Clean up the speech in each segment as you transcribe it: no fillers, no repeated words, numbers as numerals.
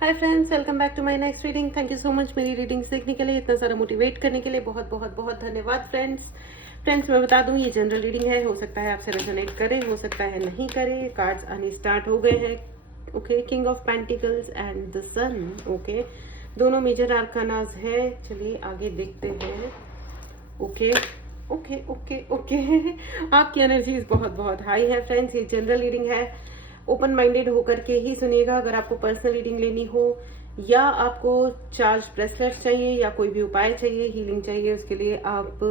Hi friends, welcome back to my next reading. Thank you so much मेरी readings देखने के लिए, इतना सारा मोटिवेट करने के लिए बहुत बहुत बहुत धन्यवाद फ्रेंड्स मैं बता दूं, ये जनरल रीडिंग है। हो सकता है आपसे रेजोनेट करे, हो सकता है नहीं करे। कार्ड्स आने स्टार्ट हो गए हैं। Okay, king of pentacles and the sun. Okay, दोनों मेजर आर्कानाज है। चलिए आगे देखते हैं। ओके ओके ओके ओके आपकी एनर्जीज बहुत बहुत हाई है फ्रेंड्स। ये जनरल रीडिंग है, ओपन माइंडेड होकर के ही सुनिएगा। अगर आपको पर्सनल रीडिंग लेनी हो या आपको चार्ज ब्रेसलेट चाहिए या कोई भी उपाय चाहिए, हीलिंग चाहिए, उसके लिए आप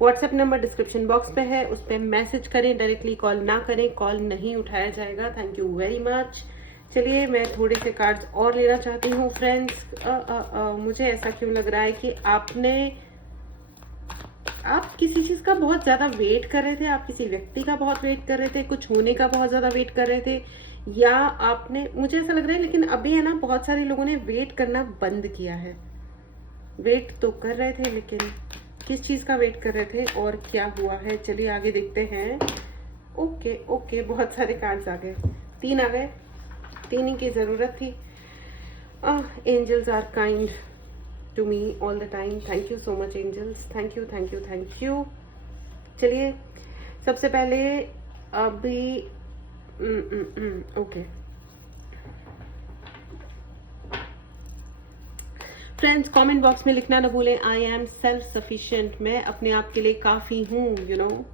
व्हाट्सएप नंबर डिस्क्रिप्शन बॉक्स पे है, उस पर मैसेज करें। डायरेक्टली कॉल ना करें, कॉल नहीं उठाया जाएगा। Thank you very much. चलिए मैं थोड़े से कार्ड्स और लेना चाहती हूँ फ्रेंड्स। मुझे ऐसा क्यों लग रहा है कि आप किसी चीज का बहुत ज्यादा वेट कर रहे थे, आप किसी व्यक्ति का बहुत वेट कर रहे थे, कुछ होने का बहुत ज्यादा वेट कर रहे थे, या आपने, मुझे ऐसा लग रहा है, लेकिन अभी है ना, बहुत सारे लोगों ने वेट करना बंद किया है। वेट तो कर रहे थे, लेकिन किस चीज का वेट कर रहे थे और क्या हुआ है, चलिए आगे देखते हैं। ओके ओके, बहुत सारे कार्ड्स आ गए, 3 आ गए, 3 ही की जरूरत थी। Angels are kind to me all the time. Thank you so much angels. Thank you thank you thank you. चलिए सबसे पहले अभी ओके फ्रेंड्स, कमेंट बॉक्स में लिखना ना भूलें, आई एम सेल्फ सफिशिएंट। मैं अपने आप के लिए काफी हूँ। You know,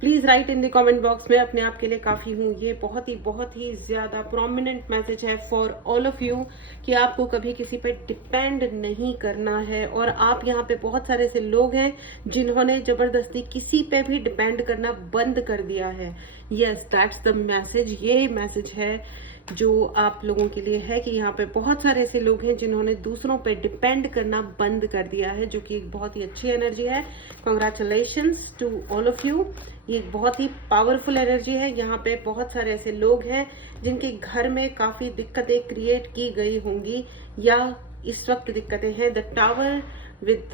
please write in the comment box में अपने आप के लिए काफी हूँ। ये बहुत ही ज्यादा प्रोमिनेंट मैसेज है फॉर ऑल ऑफ यू कि आपको कभी किसी पे डिपेंड नहीं करना है। और आप यहाँ पे बहुत सारे ऐसे लोग हैं जिन्होंने जबरदस्ती किसी पे भी डिपेंड करना बंद कर दिया है। Yes, that's the message. ये मैसेज है जो आप लोगों के लिए है कि यहाँ पे बहुत सारे ऐसे लोग हैं जिन्होंने दूसरों पे डिपेंड करना बंद कर दिया है, जो कि एक बहुत ही अच्छी एनर्जी है। Congratulations to all of you. ये बहुत ही पावरफुल एनर्जी है। यहाँ पे बहुत सारे ऐसे लोग हैं जिनके घर में काफी दिक्कतें क्रिएट की गई होंगी या इस वक्त दिक्कतें हैं। The tower with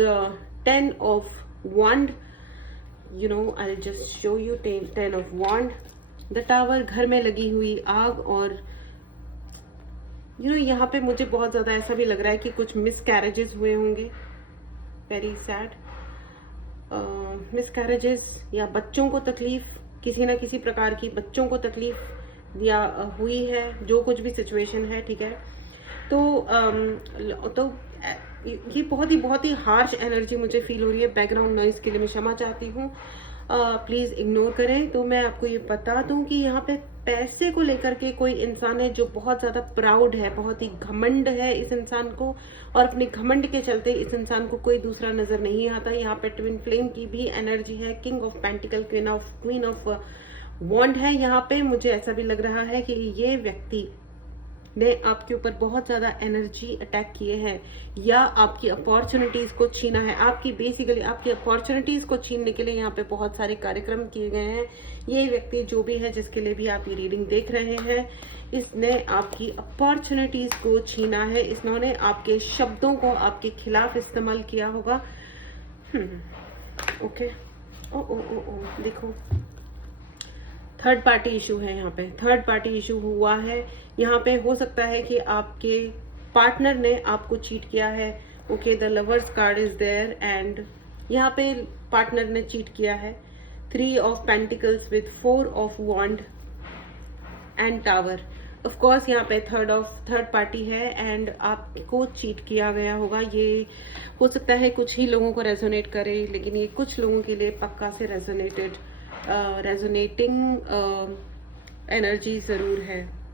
10 of wand, you know, I just show you 10 of wand. The tower, घर में लगी हुई आग। और यू नो, यहाँ पे मुझे बहुत ज्यादा ऐसा भी लग रहा है कि कुछ मिसकैरेजेस हुए होंगे। वेरी सैड मिसकैरेजेस, या बच्चों को तकलीफ, किसी ना किसी प्रकार की बच्चों को तकलीफ या हुई है, जो कुछ भी सिचुएशन है, ठीक है। तो ये बहुत ही हार्श एनर्जी मुझे फील हो रही है। बैकग्राउंड नॉइज के लिए मैं क्षमा चाहती हूँ, प्लीज इग्नोर करें। तो मैं आपको ये बता दूं कि यहाँ पे पैसे को लेकर के कोई इंसान है जो बहुत ज्यादा प्राउड है, बहुत ही घमंड है इस इंसान को, और अपने घमंड के चलते इस इंसान को कोई दूसरा नजर नहीं आता। यहाँ पे ट्विन फ्लेम की भी एनर्जी है। King of pentacles, queen of wands है। यहाँ पे मुझे ऐसा भी लग रहा है कि ये व्यक्ति ने आपके ऊपर बहुत ज्यादा एनर्जी अटैक किए हैं या आपकी अपॉर्चुनिटीज को छीना है। बेसिकली आपकी अपॉर्चुनिटीज को छीनने के लिए यहाँ पे बहुत सारे कार्यक्रम किए गए हैं। ये व्यक्ति जो भी है, जिसके लिए भी आप ये रीडिंग देख रहे हैं, इसने आपकी अपॉर्चुनिटीज को छीना है। इन्होंने आपके शब्दों को आपके खिलाफ इस्तेमाल किया होगा। ओके, ओ ओ ओ ओ, देखो, थर्ड पार्टी इशू है। यहाँ पे थर्ड पार्टी इशू हुआ है। यहाँ पे हो सकता है कि आपके पार्टनर ने आपको चीट किया है। Okay, the lovers card is there and यहाँ पे पार्टनर ने चीट किया है। 3 of pentacles with 4 of wand and tower. Of course यहाँ पे थर्ड पार्टी है एंड आपको चीट किया गया होगा। ये हो सकता है कुछ ही लोगों को रेजोनेट करे, लेकिन ये कुछ लोगों के लिए पक्का से रेजोनेटिंग एनर्जी जरूर है।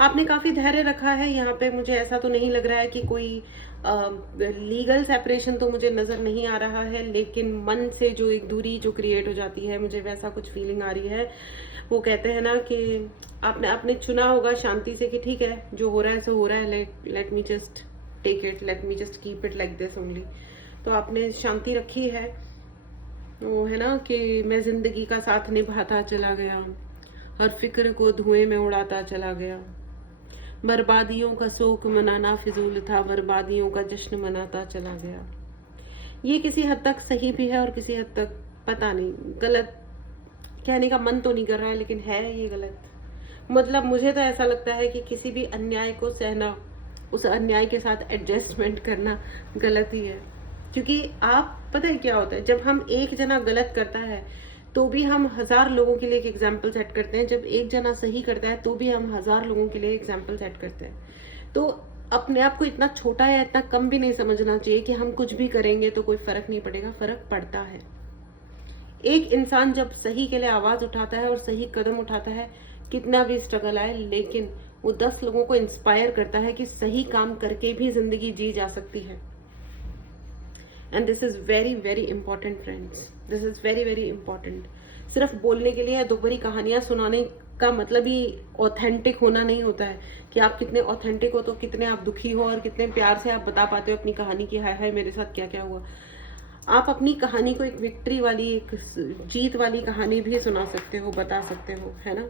आपने काफी धैर्य रखा है। यहाँ पे मुझे ऐसा तो नहीं लग रहा है कि कोई लीगल सेपरेशन तो मुझे नजर नहीं आ रहा है, लेकिन मन से जो एक दूरी जो क्रिएट हो जाती है, मुझे वैसा कुछ फीलिंग आ रही है। वो कहते हैं ना कि आपने चुना होगा शांति से कि ठीक है, जो हो रहा है सो हो रहा है, let me just take it, let me just keep it like this only. तो आपने शांति रखी है। वो है ना कि मैं जिंदगी का साथ निभाता चला गया, हर फिक्र को धुएं में उड़ाता चला गया, बर्बादियों का शोक मनाना फिजूल था, बर्बादियों का जश्न मनाता चला गया। ये किसी हद तक सही भी है और किसी हद तक पता नहीं, गलत कहने का मन तो नहीं कर रहा है, लेकिन है ये गलत। मतलब मुझे तो ऐसा लगता है कि किसी भी अन्याय को सहना, उस अन्याय के साथ एडजस्टमेंट करना गलत ही है। क्योंकि आप पता है क्या होता है, जब हम एक जना गलत करता है तो भी हम 1000 लोगों के लिए एक एग्जाम्पल सेट करते हैं, जब एक जना सही करता है तो भी हम 1000 लोगों के लिए एग्जाम्पल सेट करते हैं। तो अपने आप को इतना छोटा या इतना कम भी नहीं समझना चाहिए कि हम कुछ भी करेंगे तो कोई फर्क नहीं पड़ेगा। फर्क पड़ता है। एक इंसान जब सही के लिए आवाज उठाता है और सही कदम उठाता है, कितना भी स्ट्रगल आए, लेकिन वो 10 लोगों को इंस्पायर करता है कि सही काम करके भी जिंदगी जी जा सकती है। And this is very very important friends, this is very very important. सिर्फ बोलने के लिए या दोपहरी कहानियां सुनाने का मतलब ही ऑथेंटिक होना नहीं होता है कि आप कितने ऑथेंटिक हो तो कितने आप दुखी हो और कितने प्यार से आप बता पाते हो अपनी कहानी की, हाय हाय मेरे साथ क्या क्या हुआ। आप अपनी कहानी को एक विक्ट्री वाली, एक जीत वाली कहानी भी सुना सकते हो, बता सकते हो, है ना।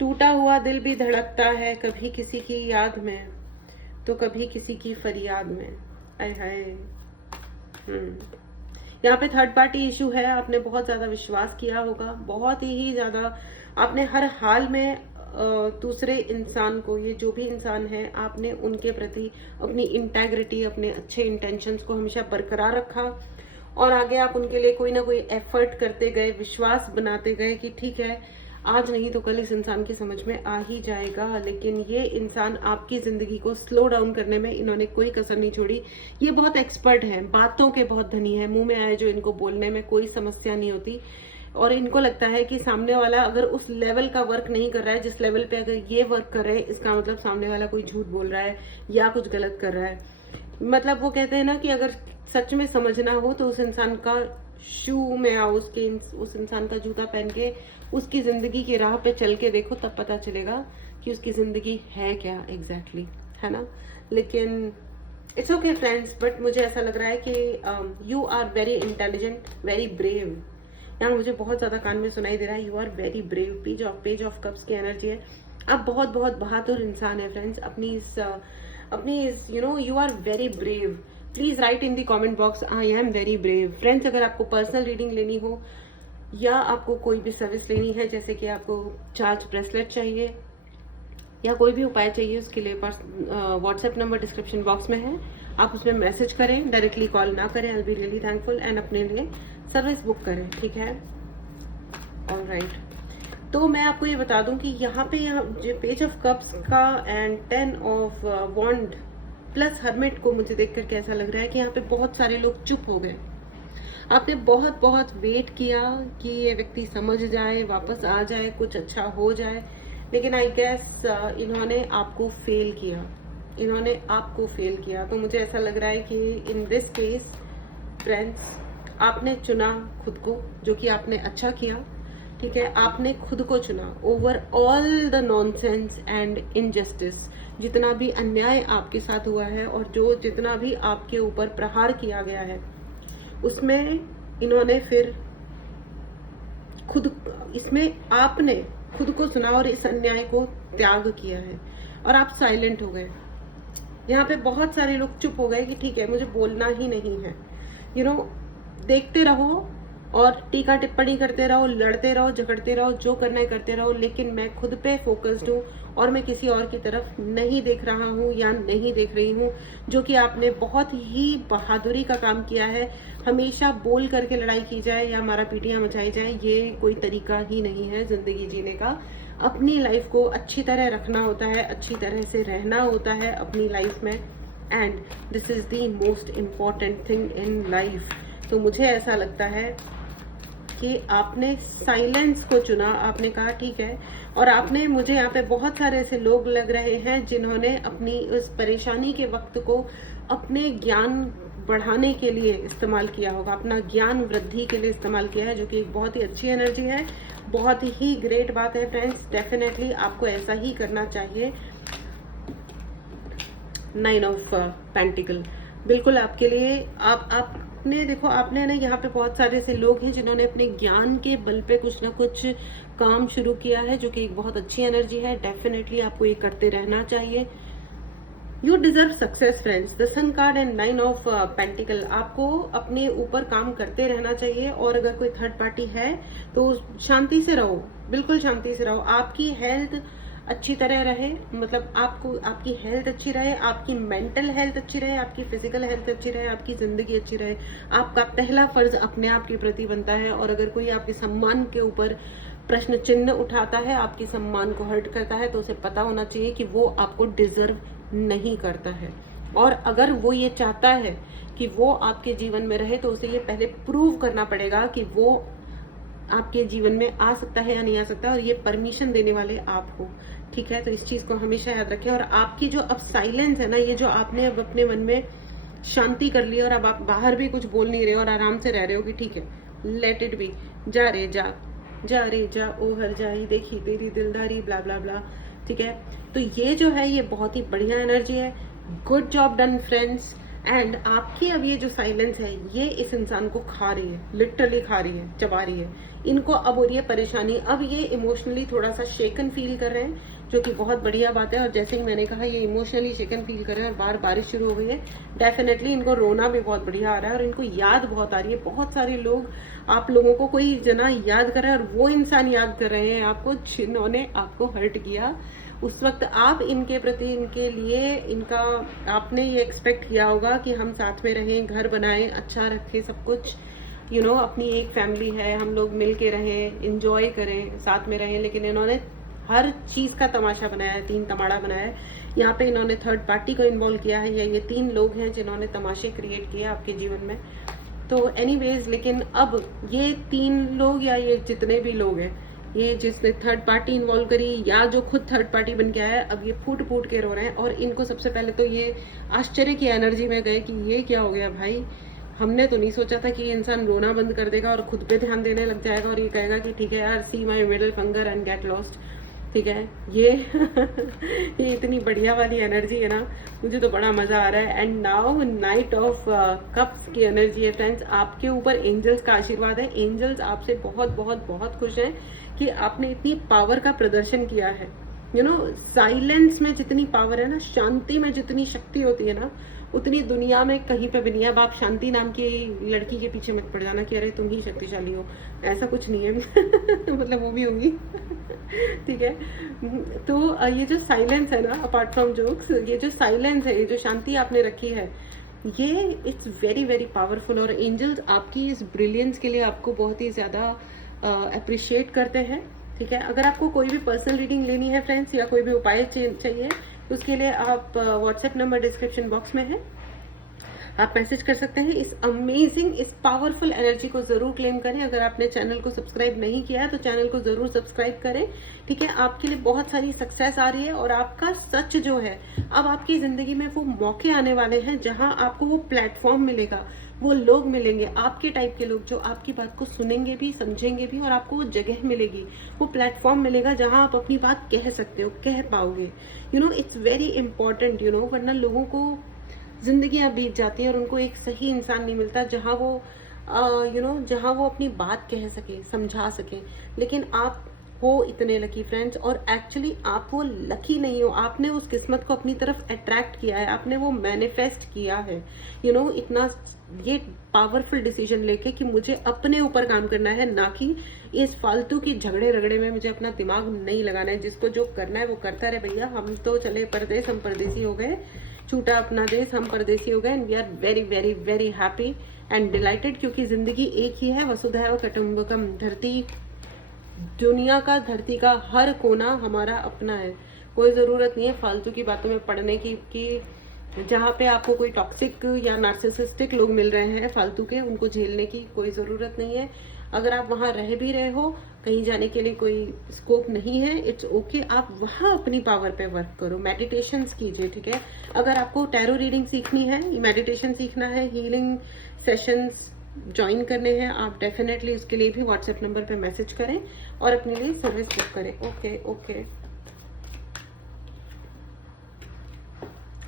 टूटा हुआ दिल भी धड़कता है, कभी किसी की याद में तो कभी किसी की फरियाद में। आय हाय। यहाँ पे थर्ड पार्टी इशू है। आपने बहुत ज्यादा विश्वास किया होगा, बहुत ही ज्यादा। आपने हर हाल में दूसरे इंसान को, ये जो भी इंसान है, आपने उनके प्रति अपनी इंटेग्रिटी, अपने अच्छे इंटेंशंस को हमेशा बरकरार रखा और आगे आप उनके लिए कोई ना कोई एफर्ट करते गए, विश्वास बनाते गए कि ठीक है, आज नहीं तो कल इस इंसान की समझ में आ ही जाएगा। लेकिन ये इंसान आपकी जिंदगी को स्लो डाउन करने में इन्होंने कोई कसर नहीं छोड़ी। ये बहुत एक्सपर्ट हैं, बातों के बहुत धनी है, मुंह में आए जो इनको बोलने में कोई समस्या नहीं होती। और इनको लगता है कि सामने वाला अगर उस लेवल का वर्क नहीं कर रहा है जिस लेवल पे अगर ये वर्क कर रहे हैं, इसका मतलब सामने वाला कोई झूठ बोल रहा है या कुछ गलत कर रहा है। मतलब वो कहते हैं ना कि अगर सच में समझना हो तो उस इंसान का शू में आओ, उस इंसान का जूता पहन के उसकी जिंदगी की राह पे चल के देखो, तब पता चलेगा कि उसकी जिंदगी है क्या एग्जैक्टली, है ना। लेकिन इट्स ओके फ्रेंड्स, बट मुझे ऐसा लग रहा है कि you are very intelligent, very brave. यहाँ मुझे बहुत ज्यादा कान में सुनाई दे रहा है, you are very brave. Page of cups की एनर्जी है। आप बहुत बहुत बहादुर इंसान है फ्रेंड्स। अपनी इस you are very brave. Please write in the comment box, I am very brave. Friends, अगर आपको पर्सनल रीडिंग लेनी हो या आपको कोई भी सर्विस लेनी है, जैसे कि आपको चार्ज ब्रेसलेट चाहिए या कोई भी उपाय चाहिए, उसके लिए व्हाट्सएप नंबर डिस्क्रिप्शन बॉक्स में है। आप उसमें मैसेज करें, डायरेक्टली कॉल ना करें। I will be really thankful. And अपने लिए सर्विस बुक करें, ठीक है। ऑलराइट, तो मैं आपको ये बता दूं कि यहाँ पे जो पेज ऑफ कप्स का and 10 of wand plus hermit को मुझे देखकर कैसा लग रहा है कि यहाँ पे बहुत सारे लोग चुप हो गए। आपने बहुत बहुत वेट किया कि ये व्यक्ति समझ जाए, वापस आ जाए, कुछ अच्छा हो जाए, लेकिन आई गेस इन्होंने आपको फेल किया। तो मुझे ऐसा लग रहा है कि इन दिस केस फ्रेंड्स, आपने चुना खुद को, जो कि आपने अच्छा किया, ठीक है। आपने खुद को चुना over all the nonsense and injustice. जितना भी अन्याय आपके साथ हुआ है और जितना भी आपके ऊपर प्रहार किया गया है, उसमें इन्होंने फिर इसमें आपने खुद को सुना और इस अन्याय को त्याग किया है और आप साइलेंट हो गए। यहाँ पे बहुत सारे लोग चुप हो गए कि ठीक है, मुझे बोलना ही नहीं है। देखते रहो और टीका टिप्पणी करते रहो, लड़ते रहो, झगड़ते रहो, जो करना है करते रहो, लेकिन मैं खुद पे फोकस्ड हूँ और मैं किसी और की तरफ नहीं देख रहा हूँ या नहीं देख रही हूँ। जो कि आपने बहुत ही बहादुरी का काम किया है। हमेशा बोल करके लड़ाई की जाए या मारा पीटियां मचाई जाए, ये कोई तरीका ही नहीं है जिंदगी जीने का। अपनी लाइफ को अच्छी तरह रखना होता है, अच्छी तरह से रहना होता है अपनी लाइफ में, and this is the most important thing in life. तो मुझे ऐसा लगता है कि आपने साइलेंस को चुना। आपने कहा ठीक है, और आपने, मुझे यहाँ पे बहुत सारे ऐसे लोग लग रहे हैं जिन्होंने अपनी उस परेशानी के वक्त को अपने ज्ञान बढ़ाने के लिए इस्तेमाल किया होगा, अपना ज्ञान वृद्धि के लिए इस्तेमाल किया है, जो कि एक बहुत ही अच्छी एनर्जी है, बहुत ही ग्रेट बात है फ्रेंड्स। डेफिनेटली आपको ऐसा ही करना चाहिए। 9 ऑफ पेंटिकल बिल्कुल आपके लिए। आपने देखो, आपने ना, यहाँ पे बहुत सारे ऐसे लोग हैं जिन्होंने अपने ज्ञान के बल पे कुछ ना कुछ काम शुरू किया है, जो कि एक बहुत अच्छी एनर्जी है। डेफिनेटली आपको ये करते रहना चाहिए। You deserve success friends. The sun card and 9 of pentacle, आपको अपने ऊपर काम करते रहना चाहिए, और अगर कोई थर्ड पार्टी है तो शांति से रहो, बिल्कुल शांति से रहो। आपकी हेल्थ अच्छी तरह रहे, मतलब आपको आपकी हेल्थ अच्छी रहे, आपकी मेंटल हेल्थ अच्छी रहे, आपकी फिजिकल हेल्थ अच्छी रहे, आपकी जिंदगी अच्छी रहे। आपका पहला फर्ज अपने आप के प्रति बनता है, और अगर कोई आपके सम्मान के ऊपर प्रश्न चिन्ह उठाता है, आपके सम्मान को हर्ट करता है, तो उसे पता होना चाहिए कि वो आपको डिजर्व नहीं करता है। और अगर वो ये चाहता है कि वो आपके जीवन में रहे, तो उसे ये पहले प्रूव करना पड़ेगा कि वो आपके जीवन में आ सकता है या नहीं आ सकता, और ये परमिशन देने वाले आप हो। ठीक है, तो इस चीज को हमेशा याद रखें। और आपकी जो अब साइलेंस है ना, ये जो आपने अब अपने मन में शांति कर ली, और अब आप बाहर भी कुछ बोल नहीं रहे हो और आराम से रह रहे हो कि ठीक है, लेट इट बी, जा रे जा, जा रे जा, ओ हर जाई देखी तेरी दिलदारी, ब्ला ब्ला ब्ला। ठीक है, तो ये जो है ये बहुत ही बढ़िया एनर्जी है। Good job done friends. And आपकी अब ये जो साइलेंस है, ये इस इंसान को खा रही है, लिटरली खा रही है, चबा रही है। इनको अब हो रही है परेशानी, अब ये इमोशनली थोड़ा सा शेकन फील कर रहे हैं, जो कि बहुत बढ़िया बात है। और जैसे ही मैंने कहा ये इमोशनली शेकन फील कर रहे हैं और बाहर बारिश शुरू हो गई है, डेफिनेटली इनको रोना भी बहुत बढ़िया आ रहा है, और इनको याद बहुत आ रही है। बहुत सारे लोग, आप लोगों को कोई जना याद कर रहा है, और वो इंसान याद कर रहे हैं आपको जिन्होंने आपको हर्ट किया। उस वक्त आप इनके प्रति, इनके लिए, इनका आपने ये एक्सपेक्ट किया होगा कि हम साथ में रहें, घर बनाएं, अच्छा रखें सब कुछ, अपनी एक फैमिली है, हम लोग मिल के रहें, इंजॉय करें, साथ में रहें। लेकिन इन्होंने हर चीज का तमाशा बनाया है, 3 तमाड़ा बनाया है। यहाँ पे इन्होंने थर्ड पार्टी को इन्वॉल्व किया है, या ये 3 लोग हैं जिन्होंने तमाशे क्रिएट किए आपके जीवन में। तो एनीवेज, लेकिन अब ये 3 लोग या ये जितने भी लोग हैं, ये जिसने थर्ड पार्टी इन्वॉल्व करी या जो खुद थर्ड पार्टी बन के आया, अब ये फूट फूट के रो रहे हैं। और इनको सबसे पहले तो ये आश्चर्य की एनर्जी में गए कि ये क्या हो गया भाई, हमने तो नहीं सोचा था कि ये इंसान रोना बंद कर देगा और खुद पे ध्यान देने लग जाएगा, और ये कहेगा कि ठीक है यार, see my middle finger and get lost. ठीक है, ये ये इतनी बढ़िया वाली एनर्जी है ना, मुझे तो बड़ा मजा आ रहा है। And now night of cups की एनर्जी है फ्रेंड्स, आपके ऊपर एंजल्स का आशीर्वाद है। एंजल्स आपसे बहुत बहुत बहुत खुश हैं कि आपने इतनी पावर का प्रदर्शन किया है। साइलेंस में जितनी पावर है ना, शांति में जितनी शक्ति होती है ना, उतनी दुनिया में कहीं पे भी नहीं है। अब आप शांति नाम की लड़की के पीछे मत पड़ जाना कि अरे तुम ही शक्तिशाली हो, ऐसा कुछ नहीं है। मतलब वो भी होंगी। ठीक है, तो ये जो साइलेंस है ना, अपार्ट फ्रॉम जोक्स, ये जो साइलेंस है, ये जो शांति आपने रखी है, ये इट्स वेरी वेरी पावरफुल। और एंजल्स आपकी इस ब्रिलियंस के लिए आपको बहुत ही ज्यादा अप्रिशिएट करते हैं। ठीक है, अगर आपको कोई भी पर्सनल रीडिंग लेनी है फ्रेंड्स, या कोई भी उपाय चाहिए, उसके लिए आप व्हाट्सएप नंबर डिस्क्रिप्शन बॉक्स में है, आप मैसेज कर सकते हैं। इस अमेजिंग, इस पावरफुल एनर्जी को जरूर क्लेम करें। अगर आपने चैनल को सब्सक्राइब नहीं किया है तो चैनल को जरूर सब्सक्राइब करें। ठीक है, आपके लिए बहुत सारी सक्सेस आ रही है, और आपका सच जो है, अब आपकी जिंदगी में वो मौके आने वाले हैं जहां आपको वो प्लेटफॉर्म मिलेगा, वो लोग मिलेंगे, आपके टाइप के लोग जो आपकी बात को सुनेंगे भी, समझेंगे भी, और आपको वो जगह मिलेगी, वो प्लेटफॉर्म मिलेगा जहां आप अपनी बात कह सकते हो, कह पाओगे। इट्स वेरी इंपॉर्टेंट, वरना लोगों को जिंदगियां बीत जाती है और उनको एक सही इंसान नहीं मिलता जहां वो जहां वो अपनी बात कह सके, समझा सके। लेकिन आप हो इतने लकी फ्रेंड्स, और एक्चुअली आप वो लकी नहीं हो, आपने उस किस्मत को अपनी तरफ अट्रैक्ट किया है, आपने वो मैनिफेस्ट किया है। इतना ये पावरफुल डिसीजन लेके कि मुझे अपने ऊपर काम करना है, ना कि इस फालतू की झगड़े रगड़े में मुझे अपना दिमाग नहीं लगाना है। जिसको जो करना है वो करता रहे भैया, हम तो चले परदेश, हम परदेसी हो गए, छूटा अपना देश, हम परदेसी हो गए। And we are very very very happy and delighted, क्योंकि जिंदगी एक ही है, वसुधैव कुटुंबकम। धरती, दुनिया का, धरती का हर कोना हमारा अपना है। कोई जरूरत नहीं है फालतू की बातों में पड़ने की कि जहाँ पे आपको कोई टॉक्सिक या नार्सिसिस्टिक लोग मिल रहे हैं फालतू के, उनको झेलने की कोई जरूरत नहीं है। अगर आप वहां रह भी रहे हो, कहीं जाने के लिए कोई स्कोप नहीं है, इट्स ओके, आप वहां अपनी पावर पे वर्क करो, मेडिटेशंस कीजिए। ठीक है, अगर आपको टैरो रीडिंग सीखनी है, मेडिटेशन सीखना है, हीलिंग सेशंस ज्वाइन करने हैं, आप डेफिनेटली उसके लिए भी व्हाट्सएप नंबर पे मैसेज करें और अपने लिए सर्विस बुक करें। ओके ओके,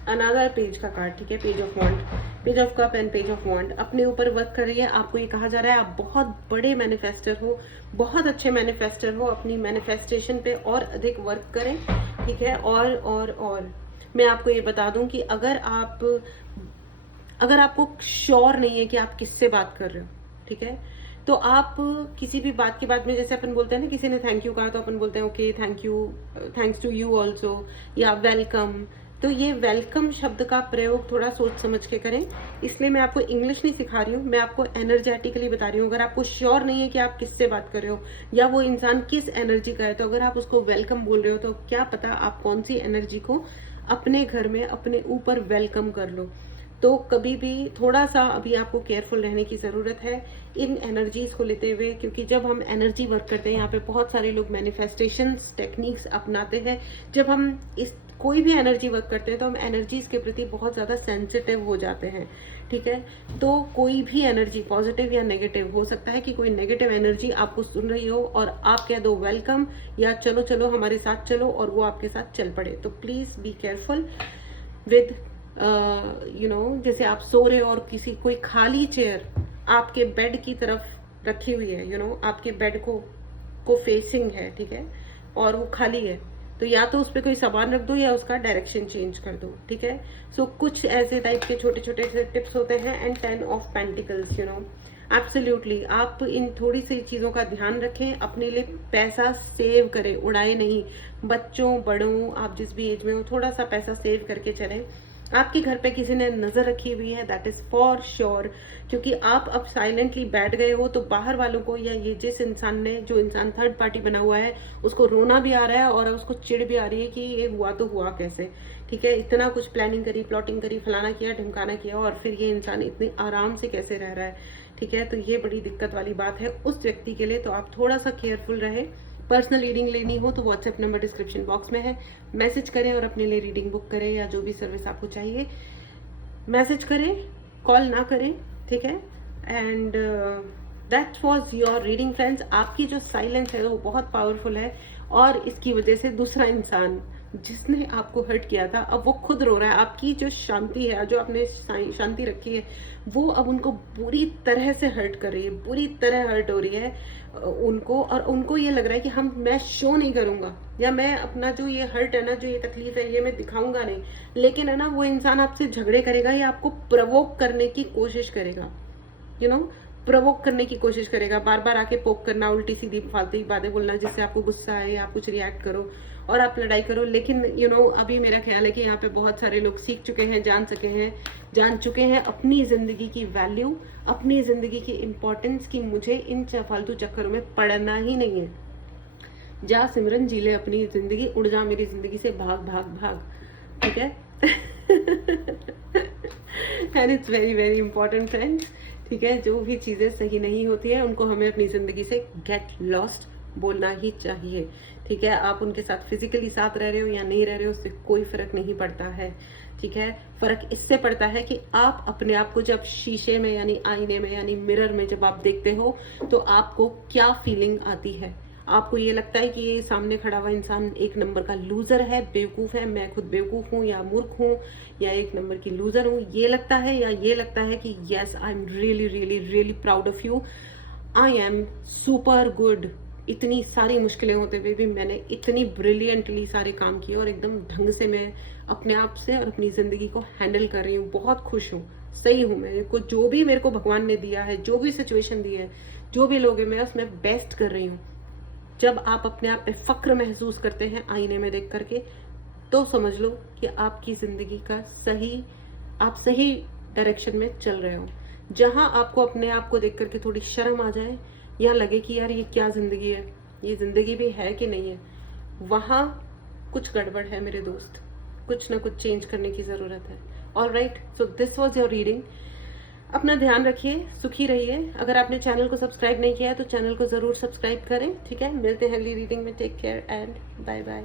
अनदर पेज का कार्ड। ठीक है, page of wands, page of cups and page of wands. अपने ऊपर वर्क करिए। आपको ये कहा जा रहा है आप बहुत बड़े मैनिफेस्टर हो, बहुत अच्छे मैनिफेस्टर हो। अपनी मैनिफेस्टेशन पे और अधिक वर्क करें। ठीक है, और मैं आपको ये बता दूं कि अगर आपको श्योर नहीं है कि आप किससे बात कर रहे हो, ठीक है, तो आप किसी भी बात के बाद में, जैसे अपन बोलते हैं ना, किसी ने थैंक यू कहा तो अपन बोलते हैं okay thank you, thanks to you also, या वेलकम। तो ये वेलकम शब्द का प्रयोग थोड़ा सोच समझ के करें। इसलिए मैं आपको इंग्लिश नहीं सिखा रही हूँ, मैं आपको एनर्जेटिकली बता रही हूँ। अगर आपको श्योर नहीं है कि आप किससे बात कर रहे हो या वो इंसान किस एनर्जी का है, तो अगर आप उसको वेलकम बोल रहे हो तो क्या पता आप कौन सी एनर्जी को अपने घर में अपने ऊपर वेलकम कर लो। तो कभी भी थोड़ा सा अभी आपको केयरफुल रहने की ज़रूरत है इन एनर्जीज को लेते हुए, क्योंकि जब हम एनर्जी वर्क करते हैं, यहाँ पे बहुत सारे लोग मैनिफेस्टेशंस टेक्निक्स अपनाते हैं। जब हम इस कोई भी एनर्जी वर्क करते हैं तो हम एनर्जीज के प्रति बहुत ज़्यादा सेंसिटिव हो जाते हैं, ठीक है। तो कोई भी एनर्जी पॉजिटिव या नेगेटिव हो सकता है कि कोई नेगेटिव एनर्जी आपको सुन रही हो और आप कह दो वेलकम या चलो चलो हमारे साथ चलो, और वो आपके साथ चल पड़े। तो प्लीज़ बी केयरफुल विद जैसे आप सो रहे हो और कोई खाली चेयर आपके बेड की तरफ रखी हुई है, आपके बेड को फेसिंग है, ठीक है, और वो खाली है, तो या तो उस पर कोई सामान रख दो या उसका डायरेक्शन चेंज कर दो, ठीक है। सो कुछ ऐसे टाइप के छोटे छोटे से टिप्स होते हैं। एंड 10 ऑफ पेंटिकल्स, एब्सोल्युटली आप इन थोड़ी सी चीजों का ध्यान रखें, अपने लिए पैसा सेव करें, उड़ाए नहीं। बच्चों बड़ों आप जिस भी एज में हो, थोड़ा सा पैसा सेव करके चलें। आपके घर पे किसी ने नजर रखी हुई है, दैट इज फॉर श्योर, क्योंकि आप अब साइलेंटली बैठ गए हो तो बाहर वालों को, या ये जो इंसान थर्ड पार्टी बना हुआ है, उसको रोना भी आ रहा है और उसको चिढ़ भी आ रही है कि ये हुआ तो हुआ कैसे, ठीक है। इतना कुछ प्लानिंग करी, प्लॉटिंग करी, फलाना किया ढिमकाना किया, और फिर ये इंसान इतने आराम से कैसे रह रहा है, ठीक है। तो ये बड़ी दिक्कत वाली बात है उस व्यक्ति के लिए। तो आप थोड़ा सा केयरफुल रहे। पर्सनल रीडिंग लेनी हो तो व्हाट्सएप नंबर डिस्क्रिप्शन बॉक्स में है, मैसेज करें और अपने लिए रीडिंग बुक करें, या जो भी सर्विस आपको चाहिए मैसेज करें, कॉल ना करें, ठीक है। And that was your reading friends. आपकी जो साइलेंस है वो बहुत पावरफुल है, और इसकी वजह से दूसरा इंसान जिसने आपको हर्ट किया था अब वो खुद रो रहा है। आपकी जो शांति है, जो आपने शांति रखी है, वो अब उनको बुरी तरह से हर्ट कर रही है, बुरी तरह हर्ट हो रही है उनको, और उनको ये लग रहा है कि मैं शो नहीं करूंगा, या मैं अपना जो ये हर्ट है ना, जो ये तकलीफ है, ये मैं दिखाऊंगा नहीं। लेकिन है ना, वो इंसान आपसे झगड़े करेगा या आपको प्रवोक करने की कोशिश करेगा, प्रवोक करने की कोशिश करेगा, बार बार आके पोक करना, उल्टी सीधी फालतू बातें बोलना जिससे आपको गुस्सा आए, आप कुछ रिएक्ट करो और आप लड़ाई करो। लेकिन अभी मेरा ख्याल है कि यहाँ पे बहुत सारे लोग सीख चुके हैं, जान चुके हैं अपनी जिंदगी की वैल्यू, अपनी जिंदगी की इंपॉर्टेंस, की मुझे इन फालतू चक्करों में पड़ना ही नहीं है। जा सिमरन जी ले अपनी जिंदगी, उड़ जा मेरी जिंदगी से, भाग भाग भाग, ठीक है। And it's very very important friends, ठीक है। जो भी चीजें सही नहीं होती है उनको हमें अपनी जिंदगी से गेट लॉस्ट बोलना ही चाहिए, ठीक है। आप उनके साथ फिजिकली साथ रह रहे हो या नहीं रह रहे हो, उससे कोई फर्क नहीं पड़ता है, ठीक है। फर्क इससे पड़ता है कि आप अपने आप को जब शीशे में यानी आईने में यानी मिरर में जब आप देखते हो तो आपको क्या फीलिंग आती है। आपको ये लगता है कि ये सामने खड़ा हुआ इंसान एक नंबर का लूजर है, बेवकूफ है, मैं खुद बेवकूफ हूँ या मूर्ख हूँ या एक नंबर की लूजर हूँ, ये लगता है, या ये लगता है कि yes I am really really really proud of you, I am super good. इतनी सारी मुश्किलें होते हुए भी मैंने इतनी ब्रिलियंटली सारे काम किए और एकदम ढंग से मैं अपने आप से और अपनी जिंदगी को हैंडल कर रही हूँ, बहुत खुश हूँ, सही हूँ। मेरे को जो भी मेरे को भगवान ने दिया है, जो भी सिचुएशन दी है, जो भी लोग हैं, मैं उसमें बेस्ट कर रही हूँ। जब आप अपने आप पे फक्र महसूस करते हैं आईने में देख करके, तो समझ लो कि आपकी जिंदगी का आप सही डायरेक्शन में चल रहे हो। जहां आपको अपने आप को देख करके थोड़ी शर्म आ जाए या लगे कि यार ये क्या जिंदगी है, ये जिंदगी भी है कि नहीं है, वहां कुछ गड़बड़ है मेरे दोस्त, कुछ ना कुछ चेंज करने की जरूरत है। Alright, so this was your reading. अपना ध्यान रखिए, सुखी रहिए। अगर आपने चैनल को सब्सक्राइब नहीं किया है तो चैनल को जरूर सब्सक्राइब करें, ठीक है। मिलते हैं अगली रीडिंग में। Take care and bye bye.